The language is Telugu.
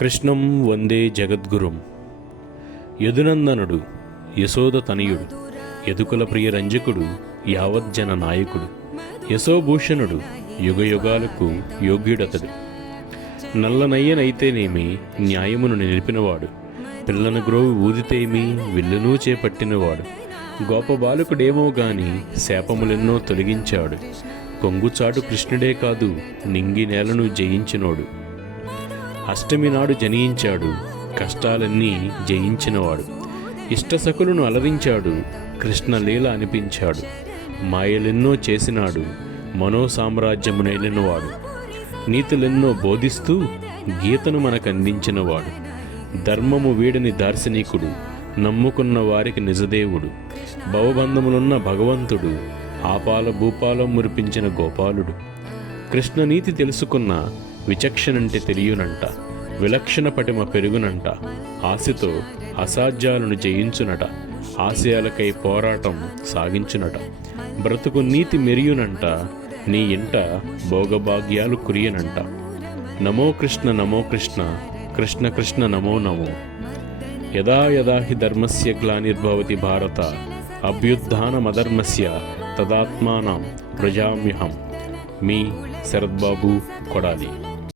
కృష్ణం వందే జగద్గురుం. యదునందనుడు యశోద తనయుడు యదుకుల ప్రియ రంజకుడు యావజ్జన నాయకుడు యశోభూషణుడు యుగయుగాలకు యోగ్యుడతడు. నల్లనయ్యనైతేనేమి న్యాయమును నిలిపినవాడు పిల్లను గ్రోవి ఊదితేమి విల్లునూ చేపట్టినవాడు గోపబాలకుడేమో గాని శాపములెన్నో తొలగించాడు కొంగుచాటు కృష్ణుడే కాదు నింగి నేలను జయించినోడు. అష్టమి నాడు జనించాడు. కష్టాలన్నీ జయించినవాడు. ఇష్టసకులను అలరించాడు. కృష్ణలీల అనిపించాడు. మాయలెన్నో చేసినాడు. మనో సామ్రాజ్యమునైలినవాడు నీతులెన్నో బోధిస్తూ గీతను మనకందించినవాడు. ధర్మము వీడని దార్శనికుడు. నమ్ముకున్న వారికి నిజదేవుడు. భవబంధములున్న భగవంతుడు. ఆపాల భూపాలం మురిపించిన గోపాలుడు. కృష్ణనీతి తెలుసుకున్న విచక్షణంటే తెలియనంట విలక్షణ పటిమ పెరుగునంట ఆశతో అసాధ్యాలను జయించునట ఆశయాలకై పోరాటం సాగించునట. బ్రతుకు నీతి మెరియునంట నీ ఇంట భోగభాగ్యాలు కురియనంట. నమో కృష్ణ నమో కృష్ణ కృష్ణ కృష్ణ నమో నమో. యదా యదా హి ధర్మస్య గ్లానిర్భవతి భారత అభ్యుత్థానమధర్మస్య తదాత్మానం ప్రజామ్యహం. మీ శరద్బాబు కొడాలి.